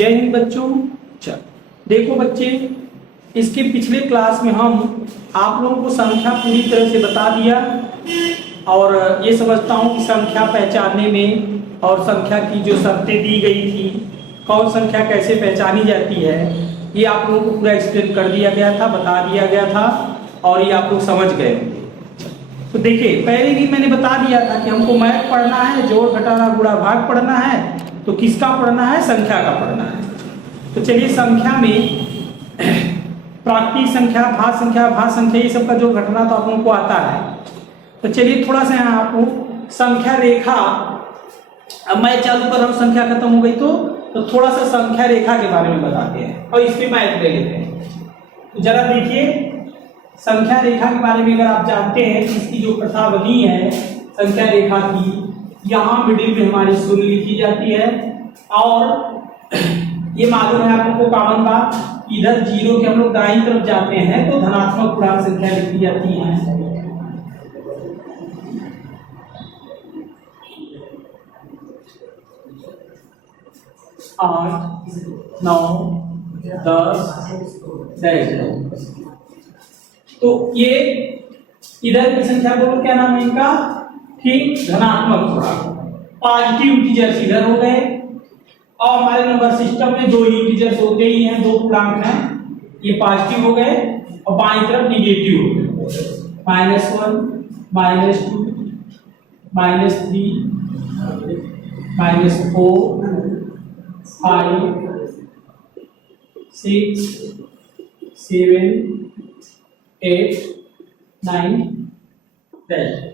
जय हिंद बच्चों। चल देखो बच्चे, इसके पिछले क्लास में हम आप लोगों को संख्या पूरी तरह से बता दिया और ये समझता हूँ कि संख्या पहचानने में और संख्या की जो शर्तें दी गई थी, कौन संख्या कैसे पहचानी जाती है, ये आप लोगों को पूरा एक्सप्लेन कर दिया गया था, बता दिया गया था और ये आप लोग समझ गए। तो देखिए, पहले भी मैंने बता दिया था कि हमको मैथ पढ़ना है, जोड़ घटाना गुणा भाग पढ़ना है, तो किसका पढ़ना है? संख्या का पढ़ना है। तो चलिए, संख्या में प्राकृतिक संख्या, भाज्य संख्या, ये सब का जोड़ घटाना तो आप लोगों को आता है। तो चलिए थोड़ा सा यहाँ आपको संख्या रेखा, अब मैं चालू कर रहा हूँ, संख्या खत्म हो गई तो थोड़ा सा संख्या रेखा के बारे में बताते हैं और इस पे मैथ ले लेते हैं। तो जरा देखिए, संख्या रेखा के बारे में अगर आप जानते हैं कि इसकी जो प्रथा बनी है संख्या रेखा की, यहाँ मिडिल में हमारी शून्य लिखी जाती है और ये मालूम है आप लोगों को कॉमन बात, इधर जीरो के हम लोग दाईं तरफ जाते हैं तो धनात्मक पूर्णांक संख्या लिखी जाती है। 8, 9, 10, तो ये इधर की संख्या बोलो, क्या नाम है इनका? ठीक, धनात्मक पूर्णांक। पॉजिटिव इंटीजर्स इधर हो गए और हमारे नंबर सिस्टम में दो इंटीजर्स होते ही हैं, दो पूर्णांक हैं, ये पॉजिटिव हो गए और बाईं तरफ निगेटिव हो गए, -1, -2, -3, -4, 5, 6, 7, 8, 9, 10।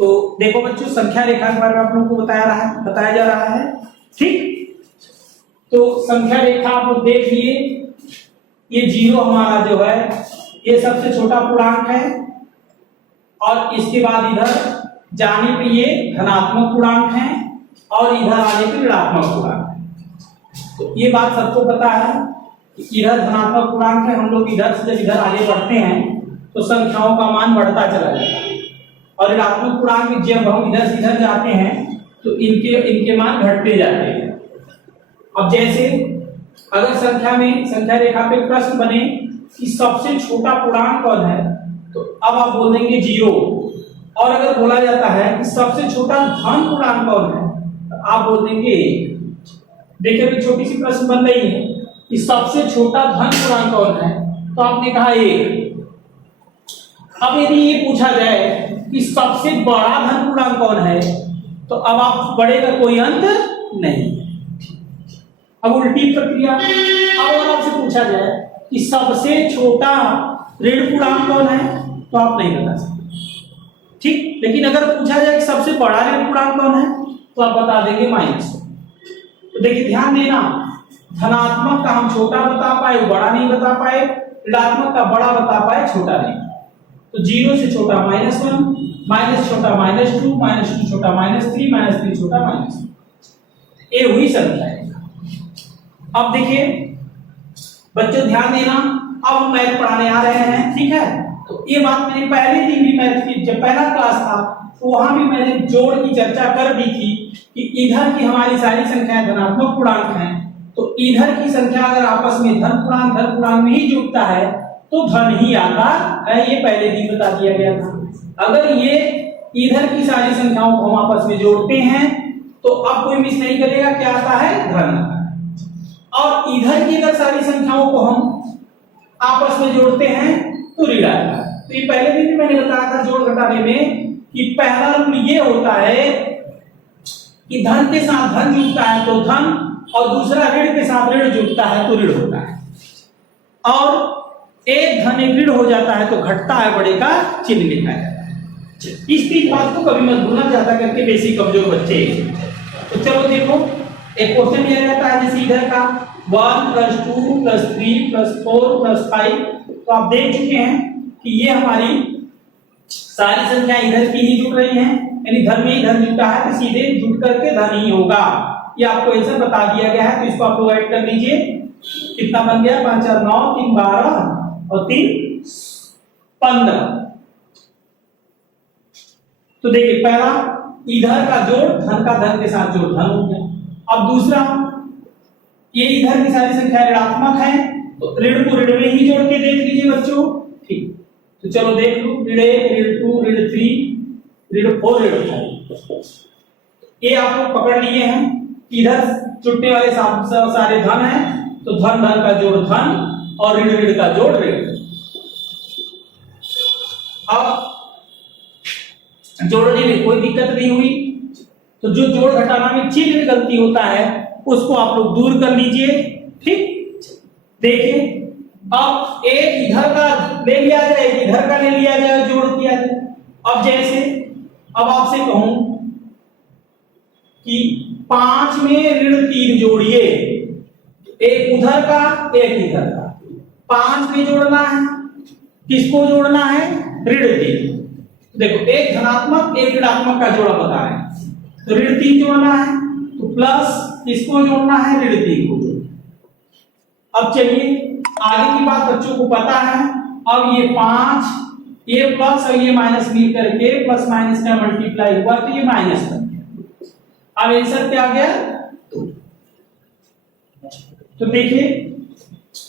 तो देखो बच्चों, संख्या रेखा के बारे में आप लोगों को बताया जा रहा है। ठीक, तो संख्या रेखा आप लोग देख लिए, ये जीरो हमारा जो है ये सबसे छोटा पूर्णांक है और इसके बाद इधर जाने पे ये धनात्मक पूर्णांक है और इधर आने पे ऋणात्मक पूर्णांक है। तो ये बात सबको पता है कि इधर धनात्मक पूर्णांक है, हम लोग इधर से जब इधर आगे बढ़ते हैं तो संख्याओं का मान बढ़ता चला जाता है और ऋणात्मक पूर्णांक जब हम इधर से इधर जाते हैं तो इनके मान घटते जाते हैं। अब जैसे अगर संख्या रेखा पे प्रश्न बने कि सबसे छोटा पूर्णांक कौन है, तो अब आप बोल देंगे जीरो। और अगर बोला जाता है कि सबसे छोटा धन पूर्णांक कौन है, तो आप बोल देंगे 1। देखिए अभी छोटी सी प्रश्न बन रही है कि सबसे छोटा धन पूर्णांक कौन है, तो आपने कहा 1। अब यदि ये पूछा जाए कि सबसे बड़ा धन पूर्णांक कौन है, तो अब आप बड़े का कोई अंत नहीं। अब उल्टी प्रक्रिया, अब अगर आपसे पूछा जाए कि सबसे छोटा ऋण पूर्णांक कौन है, तो आप नहीं बता सकते। ठीक, लेकिन अगर पूछा जाए कि सबसे बड़ा ऋण पूर्णांक कौन है, तो आप बता देंगे -1। तो देखिए ध्यान देना, धनात्मक का हम छोटा बता पाए, बड़ा नहीं बता पाए, ऋणात्मक का बड़ा बता पाए, छोटा नहीं। तो 0 से छोटा -1, माइनस छोटा -2, -2 छोटा -3, -3 छोटा -1। ये हुई संख्या है। अब देखिए बच्चों ध्यान देना, अब हम मैथ पढ़ाने आ रहे हैं, ठीक है। तो ये बात मैंने पहले दिन भी मैथ की जब पहला क्लास था तो वहां भी मैंने जोड़ की चर्चा कर दी थी कि इधर की हमारी सारी संख्याएं धनात्मक पूर्णांक हैं, तो इधर की संख्या अगर आपस में धन पूर्णांक में ही जुड़ता है तो धन ही आता है, ये पहले दिन बता दिया गया था। अगर ये इधर की सारी संख्याओं को हम आपस में जोड़ते हैं तो अब कोई मिस नहीं करेगा, क्या आता है? धन आता है। और इधर की अगर सारी संख्याओं को हम आपस में जोड़ते हैं तो ऋण आता है। तो ये पहले दिन भी मैंने बताया था जोड़ घटाने में कि पहला रूल ये होता है कि धन के साथ धन जुड़ता है तो धन और दूसरा ऋण के साथ ऋण जुड़ता है तो ऋण होता है, और एक धन एक ऋण हो जाता है तो घटता है, बड़े का चिन्ह लिखा जाता है। इस तीन बात को कभी मत भूलना, ज्यादा करके बेसिक कमजोर बच्चे। तो चलो देखो, एक क्वेश्चन दिया जाता है जैसे इधर का 1 + 2 + 3 + 4 + 5। तो आप देख चुके हैं कि ये हमारी सारी संख्या इधर की ही जुड़ रही हैं, यानी धन में इधर जुड़ता है तो सीधे जुड़ करके धन ही होगा। ये आपको आंसर बता दिया गया है, तो इसको आप लोग ऐड कर लीजिए। कितना बन गया? 5 × 9 = 3 = 12 और 3 = 15। तो देखिए पहला इधर का जोड़ धन का धन के साथ जोड़ धन हो गया। अब दूसरा, ये इधर की सारी संख्या ऋणात्मक है तो ऋण को ऋण में ही जोड़ के देख लीजिए बच्चों। ठीक, तो चलो देख लो, ऋण 1, ऋण 2, ऋण 3, ऋण 4, ऋण 5। ये आप लोग पकड़ लिए हैं, इधर छुट्टे वाले सारे धन हैं तो धन धन का जोड़ धन और ऋण ऋण का जोड़ ऋण। अब जोड़ने में कोई दिक्कत नहीं हुई, तो जो जोड़ घटाना में चिन्ह में गलती होता है उसको आप लोग दूर कर लीजिए। ठीक, देखिए अब एक इधर का ले लिया जाए, एक इधर का ले लिया जाए, जोड़ किया जाए। अब जैसे अब आपसे कहूं कि 5 में ऋण 3 जोड़िए, एक उधर का एक इधर का, 5 में जोड़ना है, किसको जोड़ना है? ऋण 3। देखो एक धनात्मक एक ऋणात्मक का जोड़ा बता रहे हैं, तो ऋण 3 जोड़ना है तो प्लस किसको जोड़ना है? ऋण 3 को। अब चलिए आगे की बात बच्चों को पता है। अब ये 5, ये प्लस और ये माइनस मिल करके प्लस माइनस का मल्टीप्लाई हुआ तो ये माइनस बन गया। अब आंसर क्या आ गया? 2। तो देखिए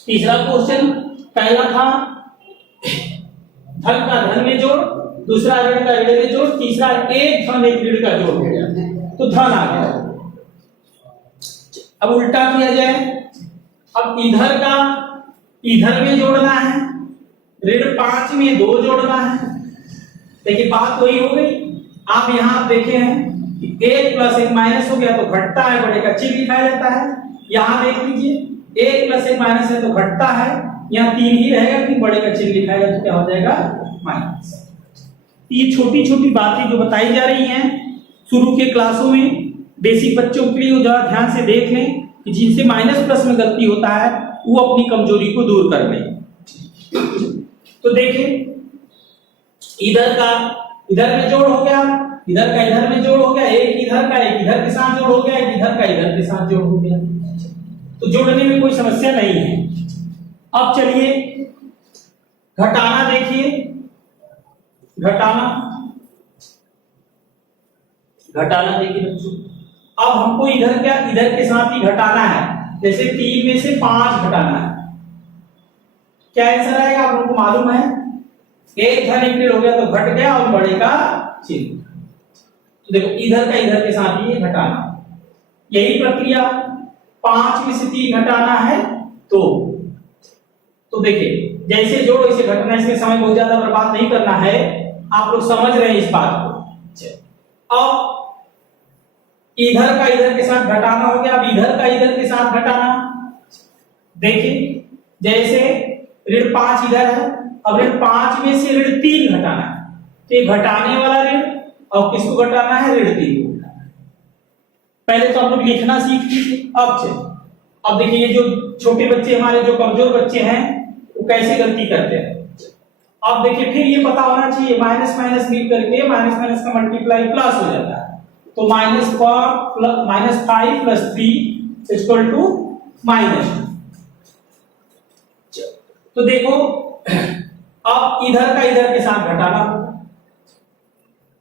तीसरा क्वेश्चन, पहला था धन का धन में जोड़, दूसरा ऋण का ऋण में जोड़, तीसरा एक धन एक ऋण का जोड़ हो गया तो धन आ गया। अब उल्टा किया जाए, अब इधर का इधर में जोड़ना है, ऋण 5 में 2 जोड़ना है। देखिए बात वही हो गई। आप यहां देखे हैं कि 1 + 1 माइनस हो गया तो घटता है, बड़े का चिन्ह लिखाया जाता है। यहां देख लीजिए 1 + 1 माइनस है तो घटता है, यहाँ 3 ही रहेगा कि बड़े का चिन्ह लिखाएगा तो क्या हो जाएगा? माइनस। ये छोटी छोटी बातें जो बताई जा रही हैं शुरू के क्लासों में, बेसिक बच्चों के लिए जरा ध्यान से देख लें कि जिनसे माइनस प्लस में गलती होता है वो अपनी कमजोरी को दूर कर लें। तो देखिए इधर का इधर में जोड़ हो गया, इधर का इधर में जोड़ हो गया, एक इधर का एक इधर के साथ जोड़ हो गया, एक इधर का इधर के साथ जोड़ हो गया, तो जोड़ने में कोई समस्या नहीं है। अब चलिए घटाना देखिए, घटाना देखिए बच्चों। अब हमको इधर क्या इधर के साथ ही घटाना है, जैसे 3 में से 5 घटाना है, क्या आंसर आएगा आप लोगों को मालूम है? एक धन एक ऋण हो गया तो घट गया और बड़े का चिन्ह। तो देखो इधर का इधर के साथ ही घटाना, यही प्रक्रिया 5 में से 3 घटाना है तो देखिए जैसे जोड़ो इसे घटना, इसमें समय बहुत ज्यादा बर्बाद नहीं करना है, आप लोग समझ रहे हैं इस बात को। अब इधर का इधर के साथ घटाना हो गया, अब इधर का इधर के साथ घटाना। देखिए जैसे ऋण 5 इधर है, अब ऋण 5 में से ऋण 3 घटाना है, तो ये घटाने वाला ऋण और किसको घटाना है? ऋण 3 को घटाना है। पहले तो आप लोग लिखना सीख लीजिए। अब देखिए ये जो छोटे बच्चे हमारे जो कमजोर बच्चे हैं वो कैसे गलती करते हैं। अब देखिए फिर ये पता होना चाहिए माइनस माइनस मिल करके माइनस माइनस का मल्टीप्लाई प्लस हो जाता है, तो -5 + 3 = -2। तो देखो अब इधर का इधर के साथ घटाना होगा।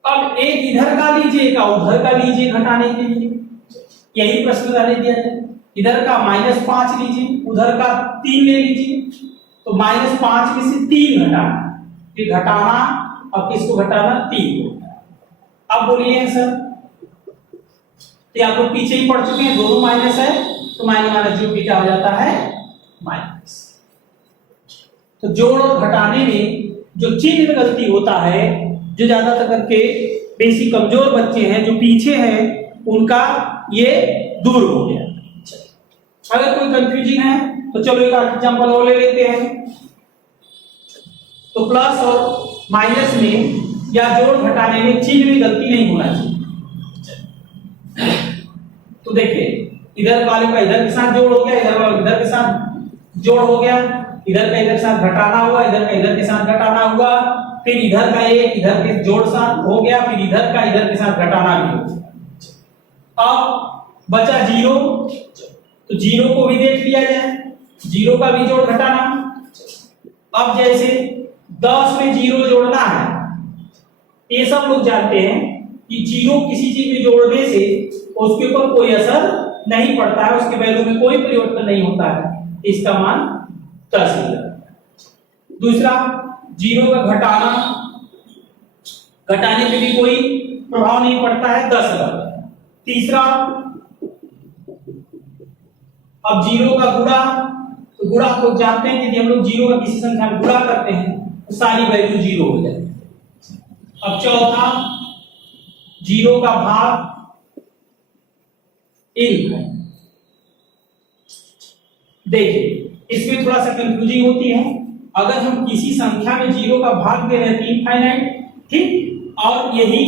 अब एक इधर का लीजिए एक उधर का लीजिए घटाने के लिए, यही प्रश्न डाल दिया जाए। इधर का -5 लीजिए, उधर का 3 ले लीजिए, तो -5 में से 3 घटाना, फिर घटाना और किसको घटाना? 3 को। अब बोलिए सर, तो आप लोग पीछे ही पढ़ चुके हैं, दोनों माइनस है तो माइनस जोड़ के क्या हो जाता है? माइनस। तो जोड़ और घटाने में जो चिन्ह में गलती होता है, जो ज्यादातर करके बेसिक कमजोर बच्चे हैं जो पीछे हैं उनका ये दूर हो गया। अगर कोई कंफ्यूजिंग है तो चलो एक एग्जांपल और ले लेते हैं। तो प्लस और माइनस में या जोड़ घटाने में चिन्ह में गलती नहीं होना चाहिए। तो देखिए इधर वाले का इधर के साथ जोड़ हो गया, इधर वाले इधर के साथ जोड़ हो गया, इधर का इधर के साथ घटाना हुआ, इधर का इधर के साथ घटाना हुआ, फिर इधर का एक इधर के जोड़ साथ हो गया, फिर इधर का इधर के साथ घटाना भी हो गया। अब बचा 0, तो 0 को भी देख लिया जाए, 0 का भी जोड़ घटाना। अब जैसे 10 में 0 जोड़ना है, ये सब लोग जानते हैं कि जीरो किसी चीज में जोड़ने से उसके ऊपर कोई असर नहीं पड़ता है, उसके वैल्यू में कोई परिवर्तन नहीं होता है, इसका मान 10 हो जाता है। दूसरा, जीरो का घटाना, घटाने पे भी कोई प्रभाव नहीं पड़ता है, 10 लगा। तीसरा, अब जीरो का गुणा, तो गुणा को जानते हैं कि हम लोग जीरो का किसी संख्या में गुणा करते हैं तो सारी वैल्यू जीरो हो जाती है। अब चौथा, जीरो का भाग इन। देखिए इसमें थोड़ा सा कंफ्यूजिंग होती है, अगर हम किसी संख्या में जीरो का भाग दे रहे हैं इनफाइनाइट, ठीक, और यही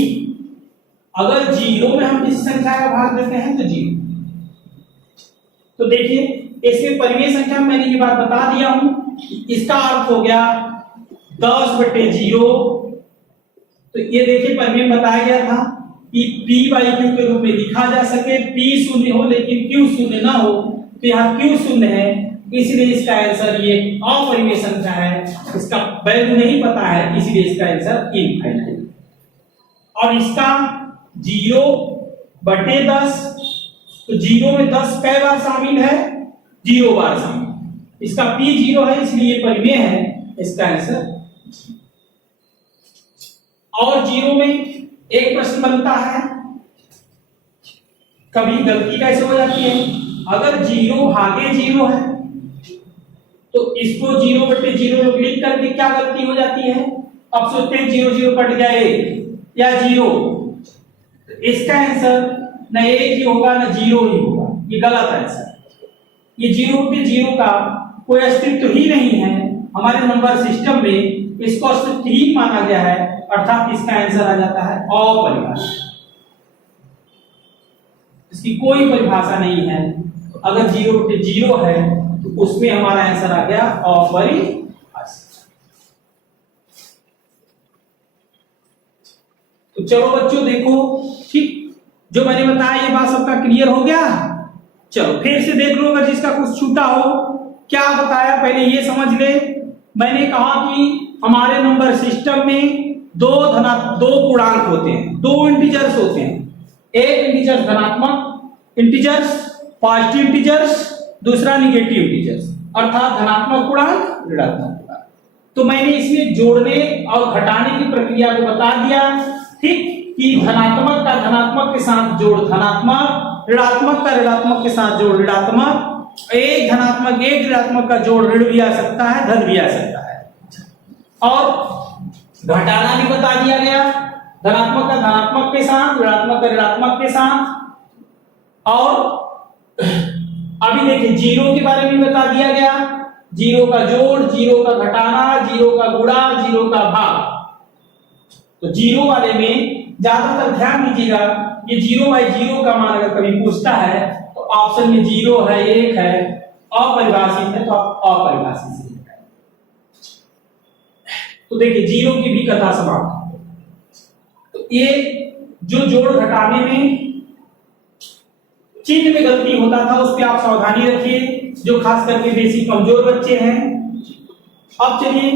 अगर जीरो में हम किसी संख्या का भाग देते हैं तो जीरो। तो देखिए इसमें परिमेय संख्या में मैंने ये बात बता दिया हूं, इसका अर्थ हो गया 10/0। तो ये देखिए परिमेय बताया गया था कि p/q के रूप में लिखा जा सके, p शून्य हो लेकिन q शून्य ना हो, तो यहाँ q शून्य है, इसलिए इसका आंसर ये अपरिमेय संख्या है, इसका वैल्यू नहीं पता है, इसलिए इसका आंसर इनफाइनाइट। और इसका 0/10, तो 0 में 10 कै बार शामिल है, 0 बार शामिल, इसका p 0 है इसलिए ये परिमेय है, इसका आंसर। और 0 में एक प्रश्न बनता है, कभी गलती कैसे हो जाती है, अगर 0 भागे 0 है तो इसको 0/0 लोग लिख करके क्या गलती हो जाती है, अब सोचते हैं 0 0 कट गया या 0, इसका आंसर न 1 ही होगा न 0 ही होगा, ये गलत आंसर। ये 0/0 का कोई अस्तित्व ही नहीं है हमारे नंबर सिस्टम में, इसको अस्तित्व ही माना गया है, अर्थात इसका आंसर आ जाता है अपरिभाषित, इसकी कोई परिभाषा नहीं है। अगर 0/0 है तो उसमें हमारा आंसर आ गया अपरिभाषित। तो चलो बच्चों देखो, ठीक, जो मैंने बताया ये बात सबका क्लियर हो गया। चलो फिर से देख लो, अगर जिसका कुछ छूटा हो, क्या बताया पहले ये समझ ले। मैंने कहा कि हमारे नंबर सिस्टम में दो पूर्णांक होते हैं, 2 इंटीजर्स होते हैं, एक इंटीजर धनात्मक इंटीजर्स, पॉजिटिव इंटीजर्स, दूसरा निगेटिव इंटीजर्स, अर्थात धनात्मक पूर्णांक, ऋणात्मक पूर्णांक। तो मैंने इसमें जोड़ने और घटाने की प्रक्रिया को बता दिया, ठीक, कि धनात्मक का धनात्मक के साथ जोड़ धनात्मक, ऋणात्मक का ऋणात्मक के साथ जोड़ ऋणात्मक, एक धनात्मक एक ऋणात्मक का जोड़ ऋण भी आ सकता है, धन भी आ सकता है। और घटाना भी बता दिया गया, धनात्मक का धनात्मक के साथ, ऋणात्मक का ऋणात्मक के साथ। और अभी देखिए जीरो के बारे में बता दिया गया, जीरो का जोड़, जीरो का घटाना, जीरो का गुणा, जीरो का भाग। तो जीरो वाले में ज्यादातर ध्यान दीजिएगा, ये 0/0 का मान अगर कभी पूछता है तो ऑप्शन में 0 है, 1 है, अपरिभाषित है तो आप अपरिभाषित से लिखें। तो देखिए जीरो की भी कथा समाप्त। तो ये जो जोड़ घटाने में चिन्ह में गलती होता था उस पर आप सावधानी रखिए, जो खास करके बेसिक कमजोर बच्चे हैं। अब चलिए,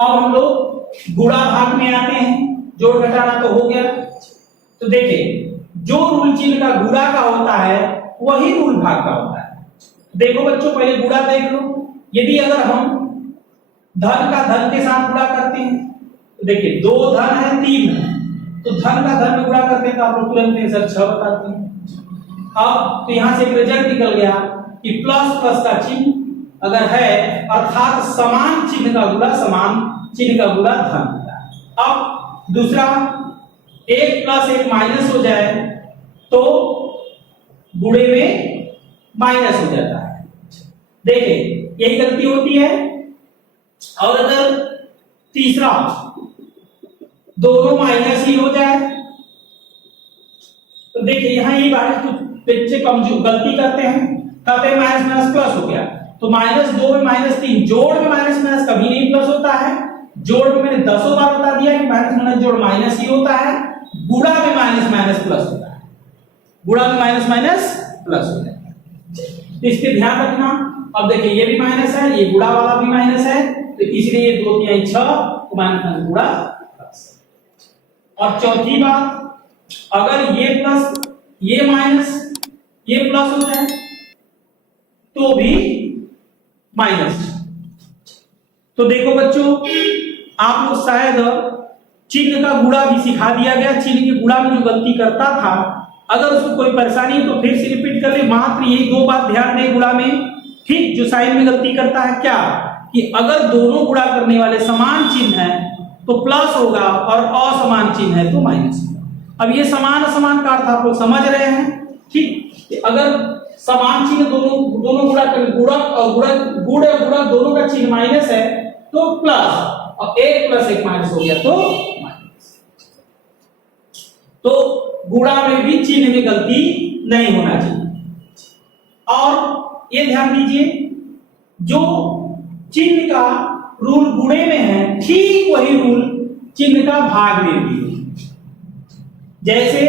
अब हम लोग गुणा भाग में आते हैं। जोड़ घटाना तो हो गया, तो देखिए जो रूल चिन्ह का गुणा का होता है वही रूल भाग का होता है। देखो बच्चों पहले गुणा देख लो, यदि अगर हम धन का धन के साथ गुणा करते हैं तो देखिए 2 धन है 3 है, तो धन का धन में गुणा करते हैं तो आप लोग तुरंत आंसर 6 बताते हैं। अब तो यहां से एक रिजल्ट निकल गया कि प्लस प्लस का चिन्ह अगर है अर्थात समान चिन्ह का गुणा समान चिन्ह का गुणा धन होता है। अब दूसरा 1 + 1 माइनस हो जाए तो गुणे में माइनस हो जाता है, देखिए यही गलती होती है। और अगर तीसरा दोनों माइनस ही हो जाए तो देखिए यहां ये बात बच्चे कमजोर गलती करते हैं, कहते हैं माइनस माइनस प्लस हो गया, तो -2 में -3, जोड़ में माइनस माइनस कभी नहीं प्लस होता है। जोड़ में मैंने 10 बार बता दिया कि माइनस माइनस जोड़ माइनस ही होता है, गुणा में माइनस माइनस प्लस होता है, गुणा में माइनस माइनस प्लस हो जाता है, तो इस पे ध्यान रखना। अब देखिए ये भी माइनस है, ये गुणा वाला भी माइनस है, तो इसलिए ये 2 3 6 माइनस गुणा प्लस। और चौथी बात, अगर ये प्लस ये माइनस ये प्लस हो जाए तो भी माइनस। तो देखो बच्चों, आप लोग शायद चिन्ह का गुणा भी सिखा दिया गया। चिन्ह के गुणा में जो गलती करता था, अगर उसको कोई परेशानी है तो फिर से रिपीट कर ले। मात्र यही दो बात ध्यान दें गुणा में, ठीक। जो साइन में गलती करता है क्या, कि अगर दोनों गुणा करने वाले समान चिन्ह है तो प्लस होगा और असमान चिन्ह है तो माइनस होगा। अब ये समान असमान का अर्थ आप लोग समझ रहे हैं, ठीक। अगर समान चिन्ह दोनों गुणा कर गुणा दोनों का चिन्ह माइनस है तो प्लस, और एक प्लस एक माइनस हो गया तो माइनस। तो गुणा में भी चिन्ह में गलती नहीं होना चाहिए। और ये ध्यान दीजिए, जो चिन्ह का रूल गुणे में है ठीक वही रूल चिन्ह का भाग में भी है। जैसे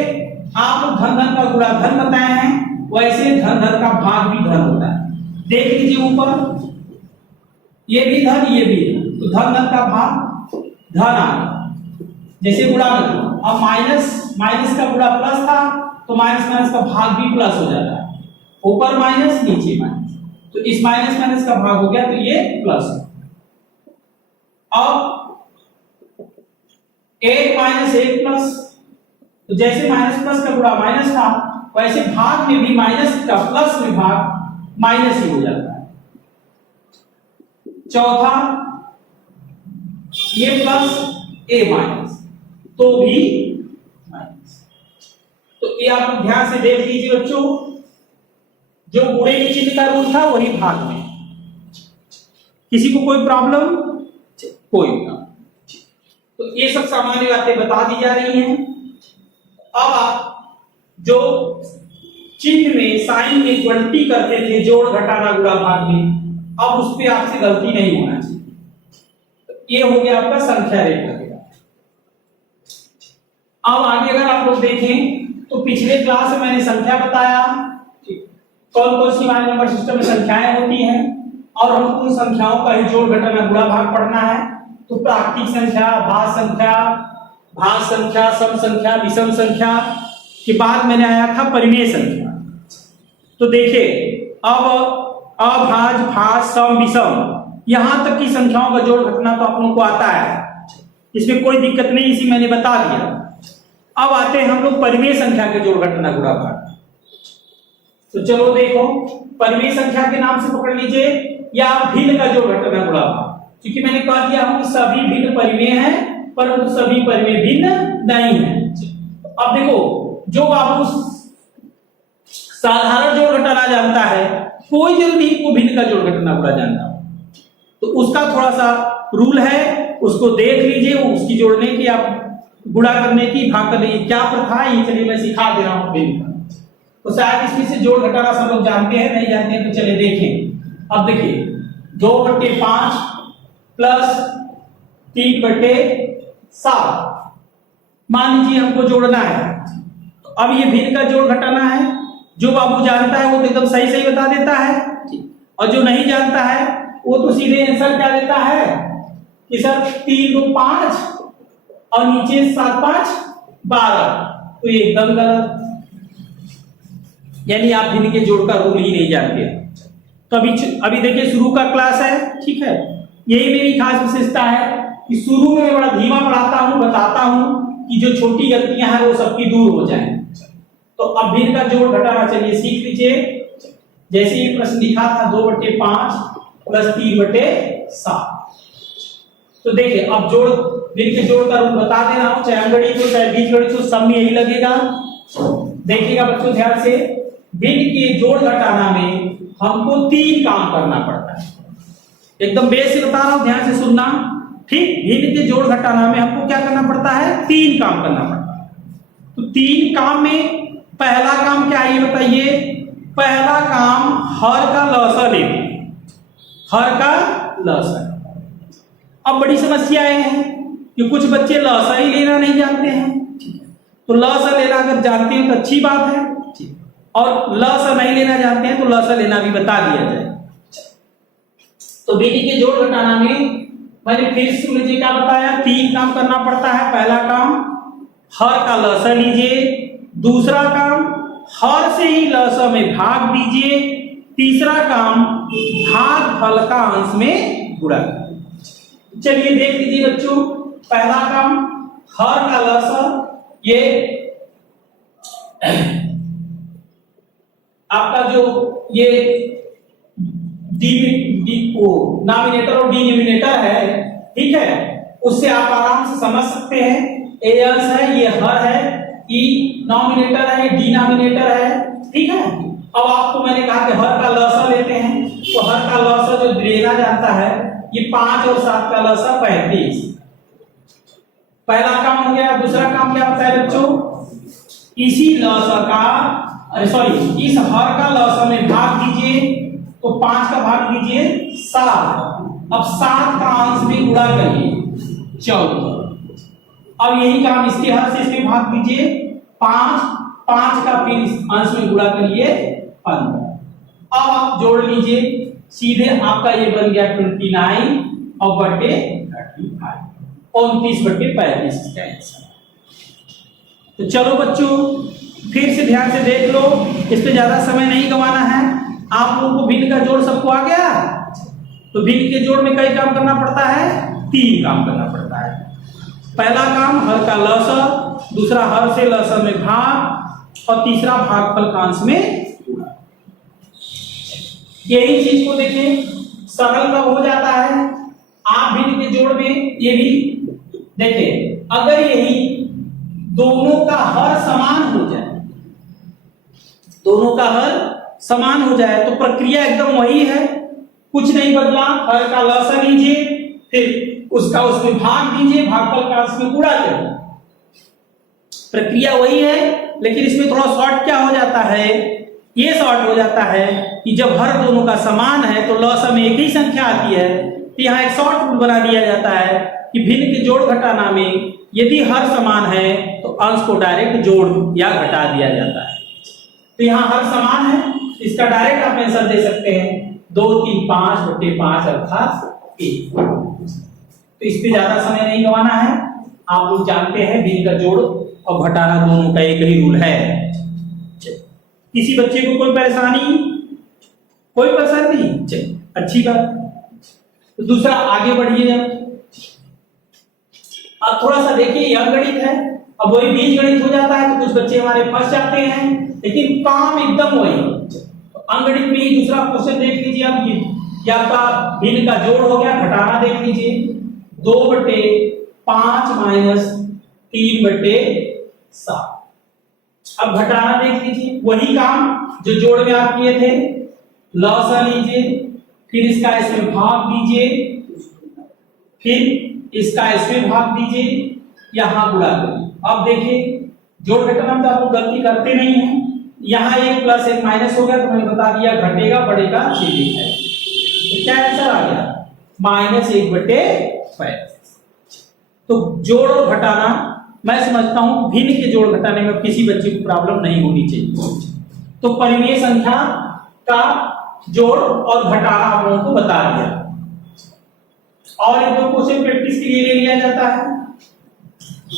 आप धन धन का गुणा धन बताए हैं, वैसे धन धन का भाग भी धन होता है। देख लीजिए ऊपर, ये भी धन ये भी धन, तो धन धन का भाग धन आ गया। जैसे गुणा में अब माइनस का गुणा प्लस था तो माइनस का भाग भी प्लस हो जाता है। ऊपर माइनस नीचे माइनस, तो इस माइनस का भाग हो गया तो ये प्लस। अब एक माइनस एक प्लस, तो जैसे माइनस प्लस का गुणा माइनस था वैसे भाग में भी माइनस का प्लस में भाग माइनस ही हो जाता है। चौथा, ये प्लस ए माइनस तो भी माइनस। तो ये आप ध्यान से देख लीजिए बच्चों, जो गुणे के चिन्ह का रूल था वही भाग में। किसी को कोई प्रॉब्लम? कोई प्रॉब्लम। तो ये सब सामान्य बातें बता दी जा रही हैं। अब आप जो चिन्ह में साइन में गलती करते थे जोड़ घटाना गुणा भाग में, अब उस पे आपसे गलती नहीं होना चाहिए। तो ये हो गया आपका संख्या रेखा। अब आगे अगर आप लोग देखें तो पिछले क्लास में मैंने संख्या बताया, कौन कौन सी हमारे नंबर सिस्टम में संख्याएं होती हैं, और हमको उन संख्याओं का ही जोड़ घटाना गुणा भाग पढ़ना है। तो प्राकृतिक संख्या, भाज्य संख्या, सम संख्या, विषम संख्या के बाद मैंने आया था परिमेय संख्या। तो देखिए अब अभाज्य, भाज्य, सम, विषम, यहां तक की संख्याओं का जोड़ घटाना तो आप लोगों को आता है, इसमें कोई दिक्कत नहीं, इसी मैंने बता दिया। अब आते हैं हम लोग परिमेय संख्या के जोड़ घटाना गुणा भाग। तो चलो देखो, परिमेय संख्या के नाम से पकड़ लीजिए या भिन्न का जोड़ घटाना गुणा भाग। क्योंकि मैंने कह दिया हूं कि सभी भिन्न परिमेय हैं, परंतु सभी परिमेय भिन्न नहीं है। अब देखो, जो बाबू साधारण जोड़ घटाना जानता है, कोई जरूरी नहीं को भिन्न का जोड़ घटाना गुणा जानता हो, तो उसका थोड़ा सा रूल है, उसको देख लीजिए, उसकी जोड़ने की, आप गुणा करने की, भाग करने की क्या प्रथा है, ये चलिए मैं सिखा दे रहा हूं भिन्न का। तो शायद इसमें से जोड़ घटाना सब लोग जानते हैं, नहीं जानते हैं तो चलिए देखें। अब देखिए 2/5 प्लस 3/7 मान लीजिए हमको जोड़ना है। तो अब ये भिन्न का जोड़ घटाना है, जो बाबू जानता है वो तो एकदम सही सही बता देता है, और जो नहीं जानता है वो तो सीधे आंसर क्या देता है कि सर 3 2 5 और नीचे 7 5 12, तो ये एकदम गलत, यानी आप भिन्न के जोड़ का रूल ही नहीं जानते। तो अभी देखिए शुरू का क्लास है, ठीक है, यही मेरी खास विशेषता है कि शुरू में मैं बड़ा धीमा पढ़ाता हूं, बताता हूं कि जो छोटी गलतियां हैं वो सबकी दूर हो जाएं। तो अब भिन्न का जोड़ घटाना चलिए सीख लीजिए। जैसे ये प्रश्न लिखा था 2/5 प्लस 3/7, तो देखिए अब जोड़ भिन्न के जोड़ का रूल बता दे रहा हूं, चाहे अंगड़ी को चाहे बीजगणित को, सब में यही लगेगा। देखिएगा बच्चों ध्यान से, भिन्न के जोड़ घटाना में हमको 3 काम करना पड़ता है। एकदम बेस से बता रहा हूं, ध्यान से सुनना, ठीक। भिन्न के जोड़ घटाना में हमको क्या करना पड़ता है, 3 काम करना पड़ता है। तो 3 काम में पहला काम क्या है ये बताइए। पहला काम हर का लसा लेना, हर का लसा। अब बड़ी समस्याएं हैं कि कुछ बच्चे लसा ही लेना नहीं जानते हैं, तो लसा लेना अगर जानते हैं तो अच्छी बात है, और लसा नहीं लेना जानते हैं तो लसा लेना भी बता दिया जाए। तो भिन्न के जोड़ घटाना में मैंने फिर से मुझे क्या बताया, 3 काम करना पड़ता है। पहला काम हर का लसा लीजिए, दूसरा काम हर से ही लसा में भाग दीजिए, तीसरा काम भाग फल का अंश में गुणा। चलिए देख लीजिए बच्चों, पहला काम हर का लसा, ये आपका जो ये नॉमिनेटर और डिनोमिनेटर है, ठीक है, उससे आप आराम से समझ सकते हैं। ए अंश है, ये हर है, ई नॉमिनेटर है, डिनोमिनेटर है, ठीक है। अब आपको मैंने कहा कि हर का लसा लेते हैं, तो हर का लसा जो लेना जाता है, ये 5 और 7 का लसा 35। पहला काम हो गया। दूसरा काम क्या होता है बच्चों, इसी लसा का इस हर का लसा में भाग दीजिए, तो 5 का भाग दीजिए 7। अब 7 का अंश में गुणा करिए 14। अब यही काम इसके हर से इसमें भाग दीजिए 5 का फिर इस अंश में गुणा करिए 15। अब आप जोड़ लीजिए, सीधे आपका ये बन गया 29 और बटे 35, 29/35 इसका आंसर। तो चलो बच्चों फिर से ध्यान से देख लो, इस पे ज्यादा समय नहीं गंवाना है। आप लोगों को भिन्न का जोड़ सबको आ गया, तो भिन्न के जोड़ में कई काम करना पड़ता है, 3 काम करना पड़ता है। पहला काम हर का लसा, दूसरा हर से लसा में भाग और तीसरा भागफल का अंश में गुणा। यही चीज को देखें सरल कब हो जाता है, आप भिन्न के जोड़ में ये भी देखें, अगर यही दोनों का हर समान हो जाए, दोनों का हर समान हो जाए तो प्रक्रिया एकदम वही है, कुछ नहीं बदला। हर का लसा लीजिए, फिर उसका उसमें भाग दीजिए, भागफल का अंश में गुणा करिए। प्रक्रिया वही है, लेकिन इसमें थोड़ा शॉर्ट क्या हो जाता है, ये शॉर्ट हो जाता है कि जब हर दोनों का समान है तो लसा में एक ही संख्या आती है, तो यहाँ एक शॉर्ट रूल बना दिया जाता है कि भिन्न के जोड़ घटाना में यदि हर समान है तो अंश को डायरेक्ट जोड़ या घटा दिया जाता है। तो यहाँ हर समान है, इसका डायरेक्ट आप आंसर दे सकते हैं 2, 3, 5/5 अर्थात 1। तो इस पे ज्यादा समय नहीं गंवाना है, आप लोग जानते हैं भिन्न का जोड़ और घटाना दोनों का एक ही रूल है। किसी बच्चे को कोई परेशानी, कोई परेशानी नहीं, चलिए अच्छी बात। तो दूसरा आगे बढ़िए, अब थोड़ा सा देखिए यह गणित है, अब वही बीज गणित हो जाता है तो कुछ बच्चे हमारे फंस जाते हैं, लेकिन काम एकदम वही। तो अंगणित में ही दूसरा क्वेश्चन देख लीजिए, अब ये आपका भिन्न का जोड़ हो गया, घटाना देख लीजिए 2/5 माइनस 3/7। अब घटाना देख लीजिए, वही काम जो जोड़ में आप किए थे, लसा लीजिए, फिर इसका इसमें भाग दीजिए, फिर इसका इसमें भाग दीजिए, यहां गुणा करिए। अब देखिए जोड़ घटाना में तो आप लोग गलती करते नहीं है, यहाँ 1 + 1 माइनस हो गया तो मैंने बता दिया घटेगा बढ़ेगा सीधे है, तो क्या आंसर आ गया -1/5। तो जोड़ और घटाना मैं समझता हूं भिन्न के जोड़ घटाने में किसी बच्चे को प्रॉब्लम नहीं होनी चाहिए। तो परिमेय संख्या का जोड़ और घटाना आप लोगों को बता दिया, और ये दो क्वेश्चन प्रैक्टिस के लिए ले लिया जाता है।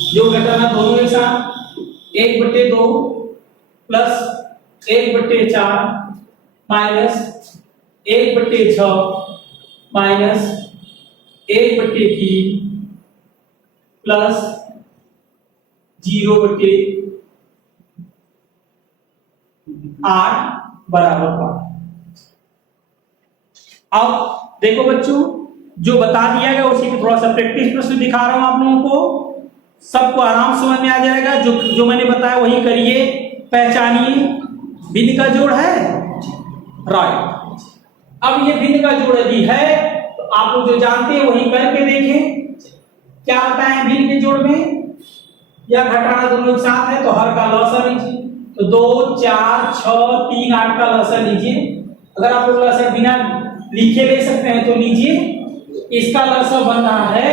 जो घटाना दोनों एक साथ 1/2 + 1/4 माइनस 1/6 माइनस 1/3 प्लस 0/8 बराबर 5। अब देखो बच्चों, जो बता दिया गया उसी को थोड़ा सा प्रैक्टिस प्रश्न दिखा रहा हूं आप लोगों को, सबको आराम समझ में आ जाएगा। जो मैंने बताया वही करिए, पहचानिए भिन्न का जोड़ है, राइट। अब ये भिन्न का जोड़ यदि है तो आप लोग जो जानते हैं वही करके देखें क्या आता है भिन्न के जोड़ में, या घटाना दोनों एक साथ है तो हर का लसा लीजिए, तो 2, 4, 6, 3, 8 का लसा लीजिए। अगर आप लोग लसा बिना लिखे ले सकते हैं तो लीजिए। इसका लसा बन रहा है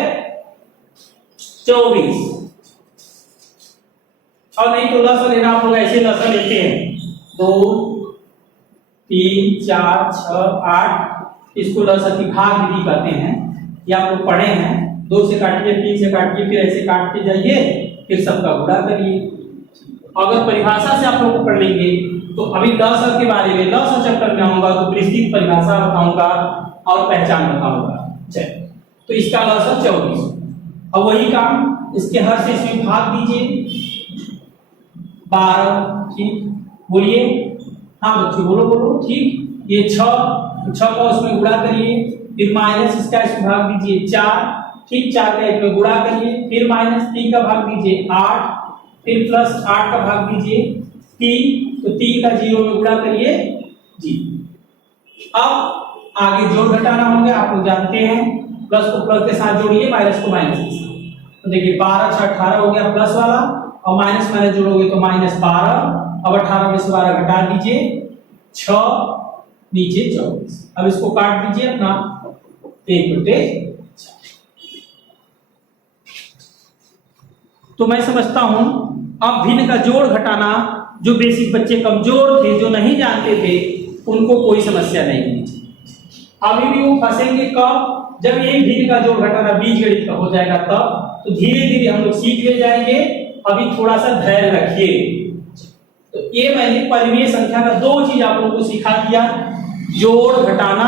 24, और नहीं तो लसा लेना आप लोग ऐसे लसा लेते हैं 2, 3, 4, 6, 8, इसको लसा की भाग विधि कहते हैं, ये आप लोग पढ़े हैं। 2 से काटिए, 3 से काटिए, फिर ऐसे काटते जाइए फिर सबका गुणा करिए। अगर परिभाषा से आप लोग पढ़ लेंगे तो अभी लॉ के बारे में लॉ चैप्टर में आऊंगा तो विस्तृत परिभाषा बताऊंगा और पहचान बताऊंगा। चलिए, तो इसका लॉ 24। अब वही काम इसके हर से इसमें भाग दीजिए 12। ठीक, बोलिए। हाँ बच्चों बोलो बोलो। ठीक, ये 6 का उसमें गुणा करिए, फिर माइनस इसका इसमें भाग दीजिए 4। ठीक, 4 का इसमें गुणा करिए, फिर माइनस 3 का भाग दीजिए 8, फिर प्लस 8 का भाग दीजिए 3, तो 3 का 0 में गुणा करिए जी। अब आगे जोड़ घटाना होंगे, आप लोग जानते हैं, प्लस को प्लस के साथ जोड़िए, माइनस को माइनस के साथ। तो देखिए 12 6 18 हो गया प्लस वाला, और माइनस माइनस जोड़ोगे तो माइनस 12। अब 18 में से 12 घटा दीजिए, 6 नीचे 24। अब इसको काट दीजिए अपना 1/4। तो मैं समझता हूं अब भिन्न का जोड़ घटाना जो बेसिक बच्चे कमजोर थे, जो नहीं जानते थे, उनको कोई समस्या नहीं थी। अभी भी वो फंसेंगे कब? जब ये भिन्न का जोड़ घटाना बीजगणित का हो जाएगा तब। तो धीरे धीरे हम लोग सीख ले जाएंगे, अभी थोड़ा सा धैर्य रखिए। तो ये मैंने परिमेय संख्या का 2 चीज आप लोगों को सिखा दिया, जोड़ घटाना।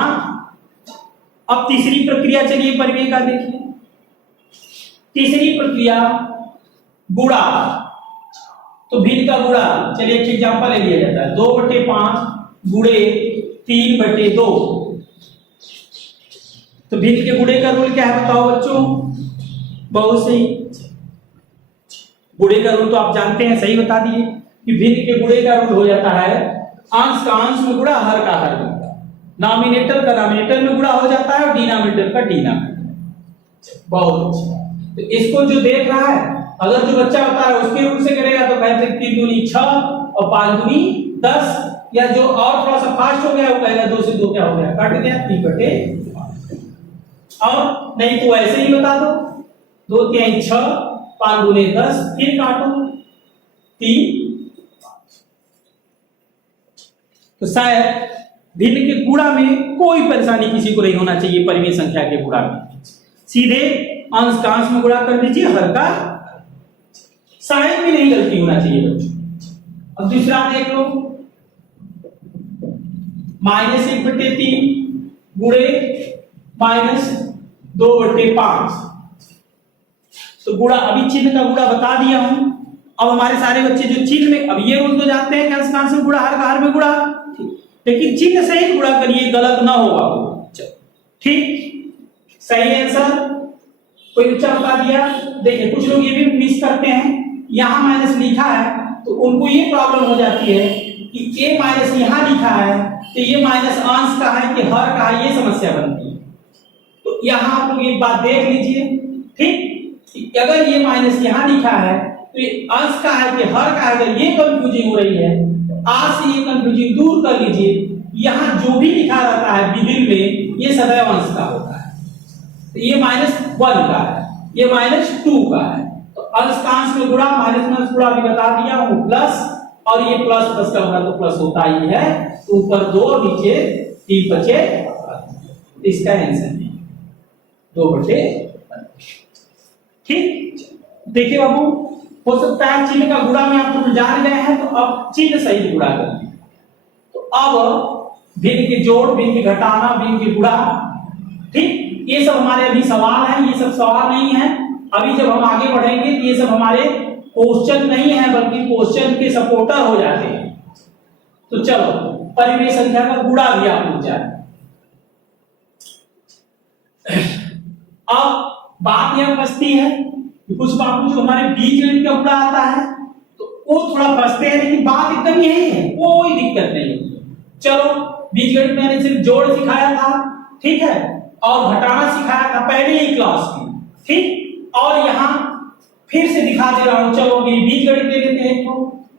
अब तीसरी प्रक्रिया चलिए परिमेय का देखिए। तीसरी प्रक्रिया गुणा। तो भिन्न का गुणा, चलिए एक एग्जांपल ले लिया जाता है, 2/5 गुणे 3/2। तो भिन्न के गुणे का रूल क्या है बताओ बच्चों? बहुत सही, गुणे का रूल तो आप जानते हैं, सही बता दिए कि भिन्न के गुणे का रूल हो जाता है अंश का अंश में गुणा, हर का हर में, नॉमिनेटर का नॉमिनेटर में गुणा हो जाता है और डिनोमिनेटर का डिनोमिनेटर। बहुत अच्छा। तो इसको जो देख रहा है, अगर जो बच्चा बता रहा है उसके रूप से करेगा तो कहते 3 दूनी 6 और 5 दूनी 10, या जो और थोड़ा सा फास्ट हो गया वो कहेगा 2 से 2 क्या हो गया, कट गया 3/5। और नहीं तो ऐसे ही बता दो, 2 3 6, 5 दूनी 10, फिर काटो 3। तो शायद भिन्न के गुणा में कोई परेशानी किसी को नहीं होना चाहिए। परिमेय संख्या के गुणा में सीधे अंश का अंश में गुणा कर दीजिए, हर का साइन में नहीं गलती होना चाहिए बच्चों। अब दूसरा देख लो, -1/3 गुणे -2/5। तो गुणा, अभी चिन्ह का गुणा बता दिया हूं। अब हमारे सारे बच्चे जो चिन्ह में, अब ये रूल तो जानते हैं कि अंश का अंश में गुणा, हर का हर में गुणा, लेकिन चिन्ह से ही गुणा करिए, गलत ना होगा। ठीक, सही आंसर। कोई बच्चा बता दिया। देखिए कुछ लोग ये भी मिस करते हैं, यहां माइनस लिखा है तो उनको ये प्रॉब्लम हो जाती है कि ए माइनस यहां लिखा है तो ये माइनस अंश का है कि हर का है, ये समस्या बनती है। तो यहां आप लोग एक बात देख लीजिए, ठीक, अगर ये माइनस यहां लिखा है तो ये अंश का है कि हर का है, अगर ये कंफ्यूजिंग हो रही है आज से ये कंफ्यूजिंग दूर कर लीजिए। यहां जो भी लिखा रहता है बिगिन में ये सदैव अंश का होता है। तो ये -1 का है, ये -2 का है। तो अंश का अंश में गुणा, माइनस गुणा भी बता दिया हूं, प्लस, और ये प्लस प्लस का होगा तो प्लस होता ही है। तो ऊपर 2 नीचे 3 बचे, इसका आंसर है 2/5। ठीक, देखिए बाबू, हो सकता है चिन्ह का गुणा में आप लोग जान गए हैं, तो अब चिन्ह सही गुणा करिए। तो अब भिन्न के जोड़, भिन्न के घटाना, भिन्न के गुणा, ठीक, ये सब हमारे अभी सवाल हैं, ये सब सवाल नहीं है। अभी जब हम आगे बढ़ेंगे तो ये सब हमारे क्वेश्चन नहीं है, बल्कि क्वेश्चन के सपोर्टर हो जाते हैं। तो चलो परिमेय संख्या का गुणा भी आप लोग जाए। अब बात यह फंसती है कि कुछ बाबू जो हमारे बीजगणित का गुणा आता है तो वो थोड़ा फंसते हैं, लेकिन बात एकदम यही है, कोई दिक्कत नहीं। चलो बीजगणित मैंने सिर्फ जोड़ सिखाया था, ठीक है, और घटाना सिखाया था पहले ही क्लास में, ठीक। और यहाँ फिर से दिखा दे रहा हूं। चलो ये बीजगणित ले लेते हैं।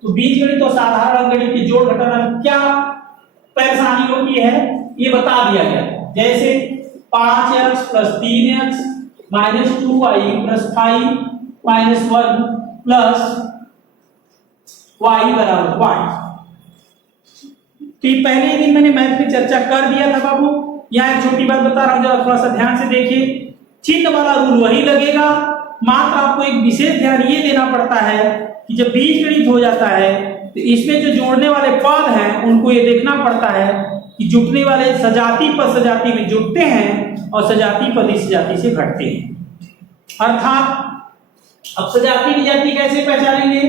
तो बीजगणित और साधारण गणित के जोड़ घटाना में क्या परेशानी होती है ये बता दिया गया। जैसे 5x + 3x - 2y + 5 - 1 + y = 1। तो ये पहले ही दिन मैंने मैथ में चर्चा कर दिया था बाबू। यहाँ एक छोटी बात बता रहा हूं, जरा थोड़ा सा ध्यान से देखिए। चिन्ह वाला रूल वही लगेगा, मात्र आपको एक विशेष ध्यान ये देना पड़ता है कि जब बीजगणित हो जाता है तो इसमें जो जोड़ने वाले पद हैं उनको ये देखना पड़ता है कि जुटने वाले सजाती पद सजाती में जुटते हैं और सजाती पद इस सजाती से घटते हैं। अर्थात अब सजाती विजाती कैसे पहचानेंगे?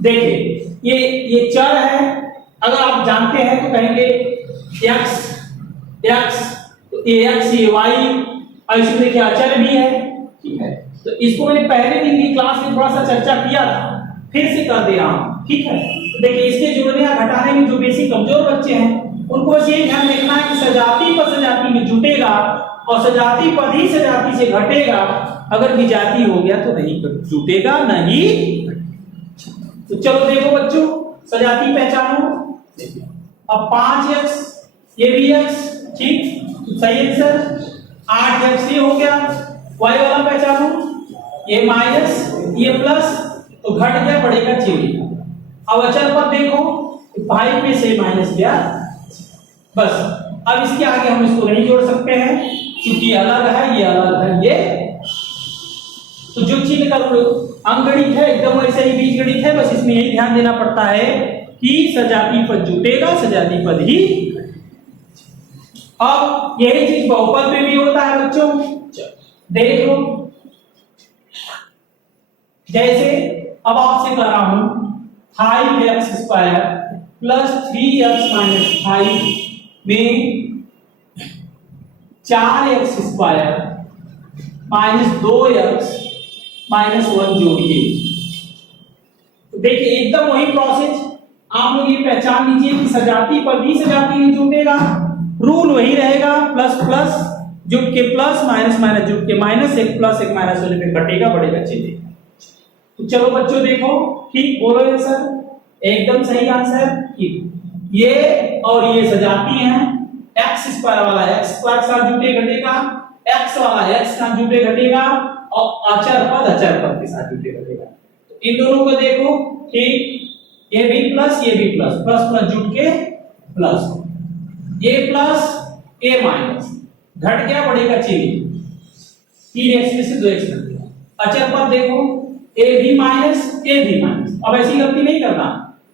देखिए ये चर है, अगर आप जानते हैं तो कहेंगे x तो ax ये y, और इसमें देखिए अचर भी है, ठीक है। तो इसको मैंने पहले दिन की क्लास में थोड़ा सा चर्चा किया था, फिर से कर दे रहा हूं, ठीक है। तो देखिए इसके जोड़ने या घटाने में जो बेसिक कमजोर बच्चे हैं उनको बस ये ध्यान रखना है कि सजाती पद सजाती में जुटेगा और सजाती पद ही सजाती से घटेगा। अगर विजाती हो गया तो नहीं जुटेगा, नहीं। तो चलो देखो बच्चों, सजाती पहचानो। अब 5x ये भी x, ठीक, तो सही आंसर 8x ये हो गया। y वाला पहचानो, ये माइनस ये प्लस, तो घट गया, बढ़ेगा चेरी। अब अचर पद देखो, 5 में से माइनस गया, बस। अब इसके आगे हम इसको नहीं जोड़ सकते हैं क्योंकि अलग है, ये अलग है, ये तो जो चिन्ह का अंकगणित है एकदम वैसे ही बीजगणित है, बस इसमें यही ध्यान देना पड़ता है कि सजाती पद जुटेगा, सजाती पद ही। अब यही चीज बहुपद में भी होता है बच्चों, देख लो। जैसे अब आपसे कर रहा हूं 5x² प्लस 3x माइनस 5 में 4x² माइनस 2x माइनस 1 जोड़िए। तो देखिए एकदम वही प्रोसेस, आप लोग ये पहचान लीजिए कि सजाती पद ही सजाती में जुटेगा, रूल वही रहेगा, प्लस प्लस जुट के प्लस, माइनस माइनस जुट के माइनस, एक प्लस एक माइनस होने पे घटेगा, बढ़ेगा, चलेगा। तो चलो बच्चों देखो, ठीक बोलो आंसर, एकदम सही आंसर। ये और ये सजाती हैं, x² वाला x² के साथ जुटे घटेगा, x वाला x के साथ जुटे घटेगा, और अचर पद के साथ जुटे घटेगा। तो इन दोनों को देखो, ठीक, ये भी प्लस ये भी प्लस, प्लस प्लस जुट के प्लस, ये प्लस ये माइनस, घट गया, बढ़ेगा चेरी, 3x में से 2x घट गया। अचर पद देखो, a भी माइनस a भी माइनस। अब ऐसी गलती नहीं करना,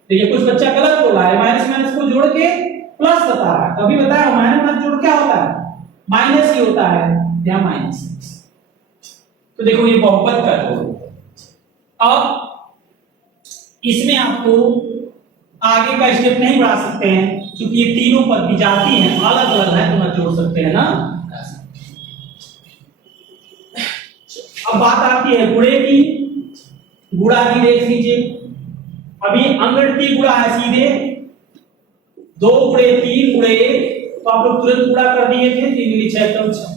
देखिए कुछ बच्चा गलत बोला है, माइनस माइनस को जोड़ के प्लस बता रहा है, कभी बताया माइनस माइनस जोड़ क्या होता है? माइनस ही होता है, या माइनस। तो देखो ये बहुपद का जोड़। अब इसमें आपको आगे का स्टेप नहीं बढ़ा सकते हैं क्योंकि ये तीनों पद विजाती हैं, अलग अलग है, तो मत जोड़ सकते हैं ना। अब बात आती है गुणे की, गुणा भी देख लीजिए। अभी अंगगणितीय गुणा है सीधे 2 गुणे 3 गुणे 1, तो आप लोग तुरंत गुणा कर दिए थे, 3 6 कम 6।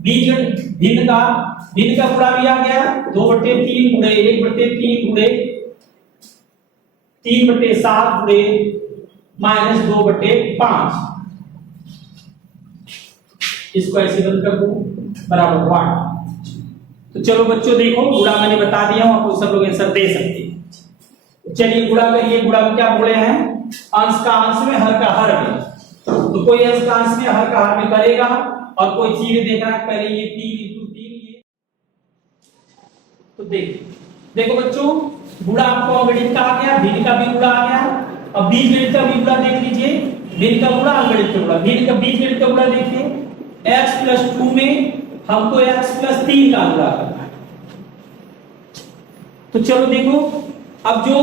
भिन्न का गुणा भी आ गया, 2/3 गुणे 1/3 गुणे 3/7 गुणे माइनस 2/5। इसको ऐसे बंद कर दो, बराबर 1। तो चलो बच्चों देखो, गुणा मैंने बता दिया हूं, आपको सब लोग आंसर दे सकते हैं। चलिए गुणा करिए। गुणा में क्या बोले हैं? अंश का अंश में, हर का हर में। तो कोई अंश का अंश में, हर का हर में करेगा, और कोई चीज देखना पहले ये 3 × 3 ये। तो देखो बच्चों, गुणा आपको अंगगणित का आ गया, भिन्न का भी गुणा आ गया। अब बीजगणित का भी गुणा देख लीजिए, भिन्न का गुणा अंगगणित का गुणा, भिन्न का बीजगणित का गुणा देखिए, x + 2 में हमको x + 3 का गुणा करना है। तो चलो देखो, अब जो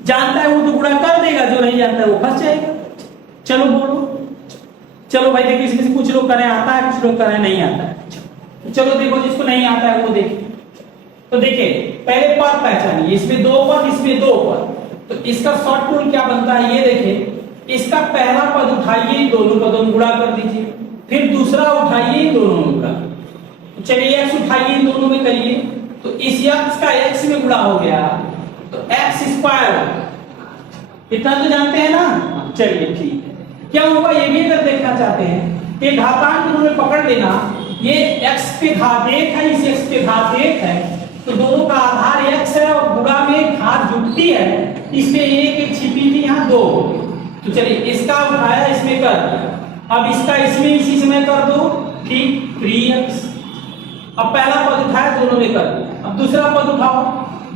जानता है वो तो गुणा कर देगा, जो नहीं जानता है वो फंस जाएगा। चलो बोलो, चलो भाई देखिए, इसमें से कुछ लोग करें आता है, कुछ लोग करें नहीं आता है। तो चलो देखो, जिसको नहीं आता है वो देखिए। तो देखिए पहले पद पहचानिए, इसमें 2 पद, इसमें 2 पद। तो इसका शॉर्ट रूल क्या बनता है ये देखिए, इसका पहला पद उठाइए, दोनों पदों में गुणा कर दीजिए, फिर दूसरा उठाइए, दोनों में गुणा। तो चलिए x उठाइए, दोनों में करिए, तो इस x का x में गुणा हो गया, तो x² इतना तो जानते हैं ना। चलिए ठीक है, क्या होगा ये भी अगर देखना चाहते हैं कि घातांक रूप में पकड़ लेना, ये x पे घात 1 है, इस x पे घात 1 है, तो दोनों का आधार x है और गुणा में घात जुटती है, इसमें 1 छिपी थी, यहाँ 2 हो गई। तो चलिए इसका उठाया, इसमें कर दिया, अब इसका इसमें इसी समय कर दो, ठीक, 3x। अब पहला पद उठाया, दोनों में कर दिया, अब दूसरा पद उठाओ,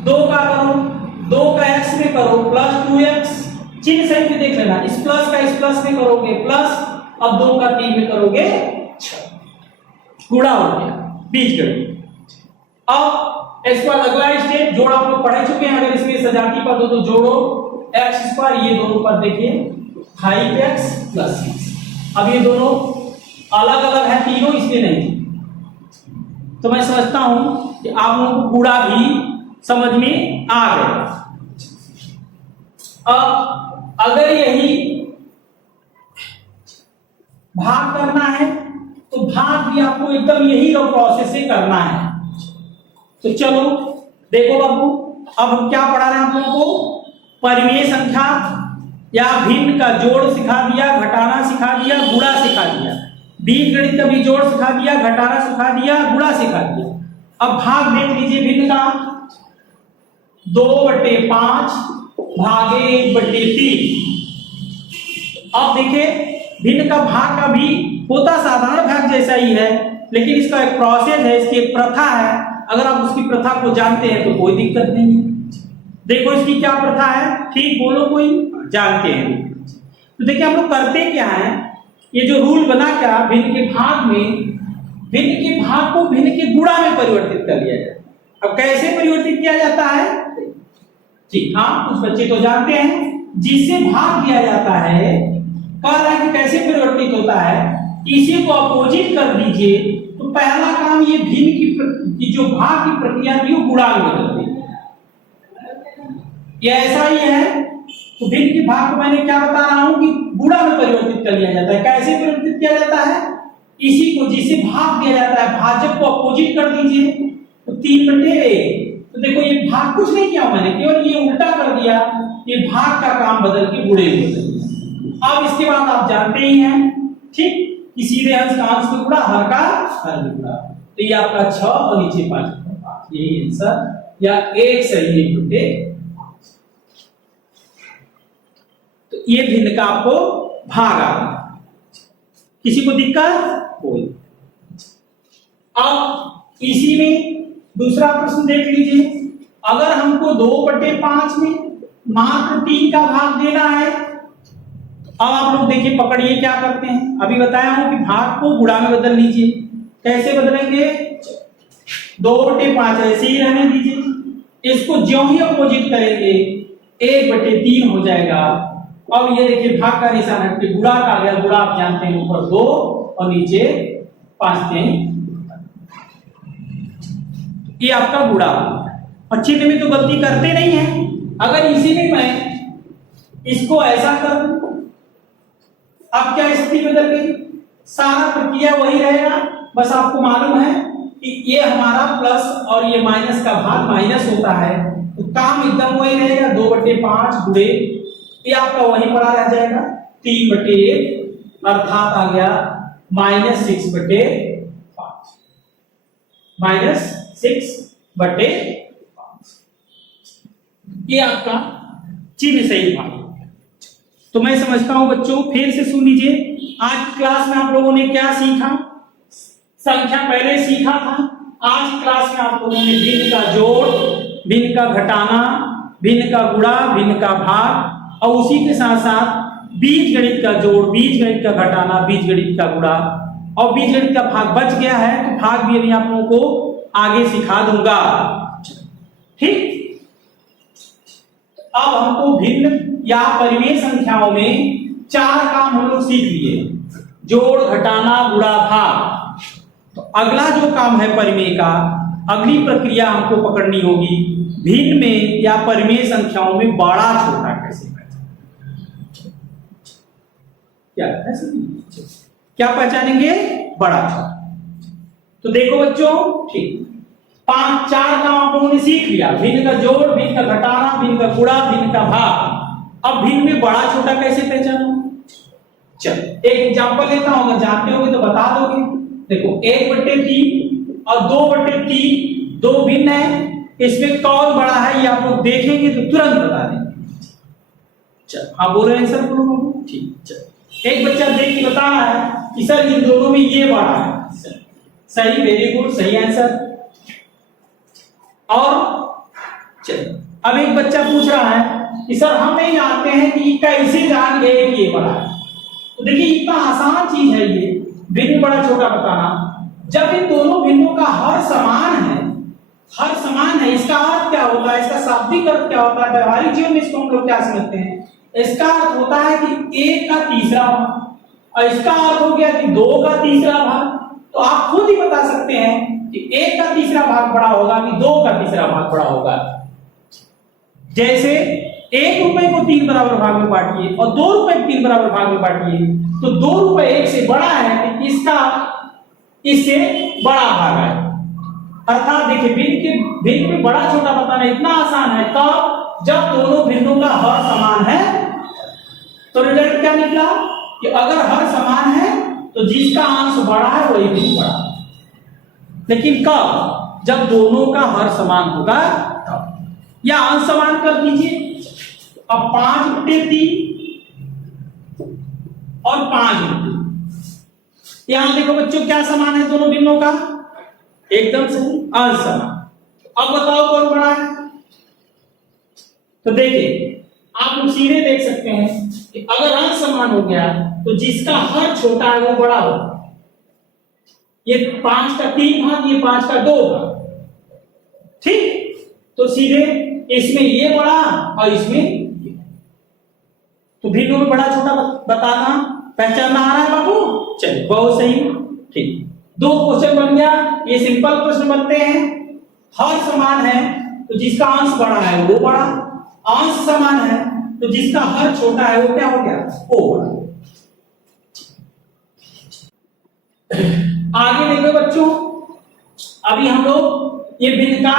2 का करो, 2 का x में करो प्लस 2x, चिन्ह सही में देख लेना, इस प्लस का इस प्लस में करोगे प्लस, अब 2 का 3 में करोगे 6, गुणा हो गया बीजगणित। अब इसके बाद अगला स्टेप जोड़ आप लोग पढ़ चुके हैं, अगर इसमें सजाती पद हो तो जोड़ो x स्क्वायर, ये दोनों पद देखिए 5x प्लस 6। अब ये दोनों अलग अलग है तीनों, इसलिए नहीं, तो मैं समझता हूं कि आप लोगों को पूरा भी समझ में आ गया। अब अगर यही भाग करना है तो भाग भी आपको एकदम यही प्रोसेस से करना है। तो चलो देखो बाबू, अब हम क्या पढ़ा रहे हैं आप लोगों को, परिमेय संख्या या भिन्न का जोड़ सिखा दिया, घटाना सिखा दिया, गुणा सिखा दिया, बीजगणित का भी जोड़ सिखा दिया, घटाना सिखा दिया, गुणा सिखा दिया। अब भाग देख लीजिए भिन्न का, 2/5 भागे 1/3। अब देखिए भिन्न का भाग का भी होता साधारण भाग जैसा ही है, लेकिन इसका एक प्रोसेस है, इसकी एक प्रथा है। अगर आप उसकी प्रथा को जानते हैं तो कोई दिक्कत नहीं है। देखो इसकी क्या प्रथा है, ठीक बोलो कोई, जानते हैं। तो देखिए हम लोग करते क्या है, ये जो रूल बना क्या, भिन्न के भाग में, भिन्न के भाग को भिन्न के गुणा में परिवर्तित कर लिया जाए। अब कैसे परिवर्तित किया जाता है, ठीक हाँ, कुछ बच्चे तो जानते हैं, जिससे भाग दिया जाता है, कह रहा है कि कैसे परिवर्तित होता है, इसी को अपोजिट कर दीजिए तो पहला काम ये भिन्न की जो भाग की प्रक्रिया थी वो गुणा में बदल देगी। ये ऐसा ही है, तो भिन्न के भाग को मैंने क्या बता रहा हूं कि गुणा में परिवर्तित कर लिया जाता है। कैसे परिवर्तित किया जाता है, इसी को जिसे भाग दिया जाता है, भाजक को अपोजिट कर दीजिए तो 3/1। तो देखो ये भाग कुछ नहीं किया मैंने, केवल ये उल्टा कर दिया, ये भाग का काम बदल के गुणे में बदल दिया। अब इसके बाद आप जानते ही हैं, ठीक, कि सीधे अंश का अंश में गुणा, हर का हर में गुणा, तो ये आपका 6 और नीचे 5, यही आंसर, या 1 सही 1/5। तो ये भिन्न का आपको भाग आ गया, किसी को दिक्कत कोई। अब इसी में दूसरा प्रश्न देख लीजिए, अगर हमको 2/5 में मात्र 3 का भाग देना है, अब आप लोग देखिए पकड़िए क्या करते हैं, अभी बताया हूं कि भाग को गुणा में बदल लीजिए। कैसे बदलेंगे, 2/5 ऐसे ही रहने दीजिए, इसको ज्यों ही अपोजिट करेंगे 1/3 हो जाएगा। अब ये देखिए भाग का निशान हट के गुणा का आ गया, गुणा आप जानते हैं ऊपर 2 और नीचे 5 थे, ये आपका गुणा। और चिन्ह में तो गलती करते नहीं है, अगर इसी में मैं इसको ऐसा कर दूं, अब क्या स्थिति बदल गई, सारा प्रक्रिया वही रहेगा, बस आपको मालूम है कि ये हमारा प्लस और ये माइनस का भाग माइनस होता है, तो काम एकदम वही रहेगा, 2/5 गुणे ये आपका वहीं पड़ा रह जाएगा 3/1, अर्थात आ गया -6/5, -6/5, ये आपका चिन्ह सही भाग। तो मैं समझता हूं बच्चों, फिर से सुन लीजिए, आज क्लास में आप लोगों ने क्या सीखा, संख्या पहले सीखा था, आज क्लास में आप लोगों ने भिन्न का जोड़, भिन्न का घटाना, भिन्न का गुणा, भिन्न का भाग, और उसी के साथ साथ बीजगणित का जोड़, बीजगणित का घटाना, बीजगणित का गुणा, और बीजगणित का भाग बच गया है तो भाग भी अभी आप लोगों को आगे सिखा दूंगा, ठीक। अब हमको भिन्न या परिमेय संख्याओं में 4 काम हम लोग सीख लिए, जोड़, घटाना, गुणा, भाग। तो अगला जो काम है परिमेय का, अगली प्रक्रिया हमको पकड़नी होगी, भिन्न में या परिमेय संख्याओं में बड़ा छोटा कैसे क्या पहचानेंगे, बड़ा छोटा। तो देखो बच्चों, ठीक, 4 काम आप लोगों ने सीख लिया, भिन्न का जोड़, भिन्न का घटाना, भिन्न का गुणा, भिन्न का भाग। अब भिन्न में बड़ा छोटा कैसे पहचानो, चल एक एग्जांपल लेता हूं, अगर जानते होगे तो बता दोगे। देखो 1/3 और 2/3 दो भिन्न है, इसमें कौन बड़ा है ये आप लोग देखेंगे तो तुरंत बता देंगे। चल हाँ बोल रहे हैं सर, बोलो, ठीक। चल एक बच्चा देख के बता रहा है कि सर इन दोनों में ये बड़ा है, सही, वेरी गुड, सही आंसर। और चलिए अब एक बच्चा पूछ रहा है कि सर हम नहीं जानते हैं कि कैसे जान गए कि ये बड़ा है। तो देखिए इतना आसान चीज है ये भिन्न बड़ा छोटा बताना। जब इन दोनों भिन्नों का हर समान है, हर समान है, इसका अर्थ क्या होता है, इसका शाब्दिक अर्थ क्या होता है, व्यवहारिक जीवन में इसको हम लोग क्या समझते हैं, इसका अर्थ होता है कि एक का तीसरा भाग, और इसका अर्थ हो गया कि दो का तीसरा भाग। तो आप खुद ही बता सकते हैं कि एक का तीसरा भाग बड़ा होगा कि दो का तीसरा भाग बड़ा होगा। जैसे 1 रुपए को 3 बराबर भाग में बांटिए और 2 रुपए को 3 बराबर भाग में बांटिए, तो 2 रुपए 1 से बड़ा है तो इसका इससे बड़ा भाग है। अर्थात देखिए भिन्न में बड़ा छोटा बताना इतना आसान है तब जब दोनों भिन्नों का हर समान है। तो रिजल्ट क्या निकला कि अगर हर समान है तो जिसका अंश बड़ा है वही भिन्न बड़ा है। लेकिन कब, जब दोनों का हर समान होगा तब। या अंश समान कर दीजिए। अब 5/3 और 5/3, यहां देखो बच्चों क्या समान है दोनों भिन्नों का, एकदम सही, अंश समान। अब बताओ कौन बड़ा है। तो देखिए आप लोग सीधे देख सकते हैं कि अगर अंश समान हो गया तो जिसका हर छोटा है वो बड़ा होगा। ये 5 का 3 भाग, ये 5 का 2 भाग, ठीक। तो सीधे इसमें ये बड़ा और इसमें ये। तो भिन्नों में बड़ा छोटा बताना पहचानना आ रहा है बाबू। चलिए बहुत सही, ठीक। 2 क्वेश्चन बन गया। ये सिंपल प्रश्न बनते हैं। हर समान है तो जिसका अंश बड़ा है वो बड़ा, अंश समान है तो जिसका हर छोटा है वो क्या हो गया, वो बड़ा। आगे देखो बच्चों, अभी हम लोग ये भिन्न का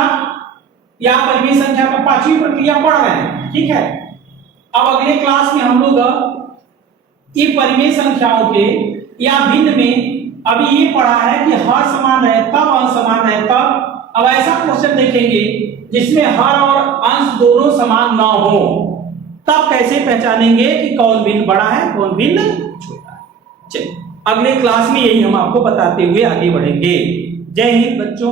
या परिमेय संख्या का 5वीं प्रक्रिया पढ़ रहे हैं, ठीक है। अब अगले क्लास में हम लोग ये परिमेय संख्याओं के या भिन्न में अभी ये पढ़ा है कि हर समान है तब, अंश समान है तब। अब ऐसा क्वेश्चन देखेंगे जिसमें हर और अंश दोनों समान ना हो, तब कैसे पहचानेंगे कि कौन भिन्न बड़ा है कौन भिन्न छोटा है। चलिए अगले क्लास में यही हम आपको बताते हुए आगे बढ़ेंगे। जय हिंद बच्चों।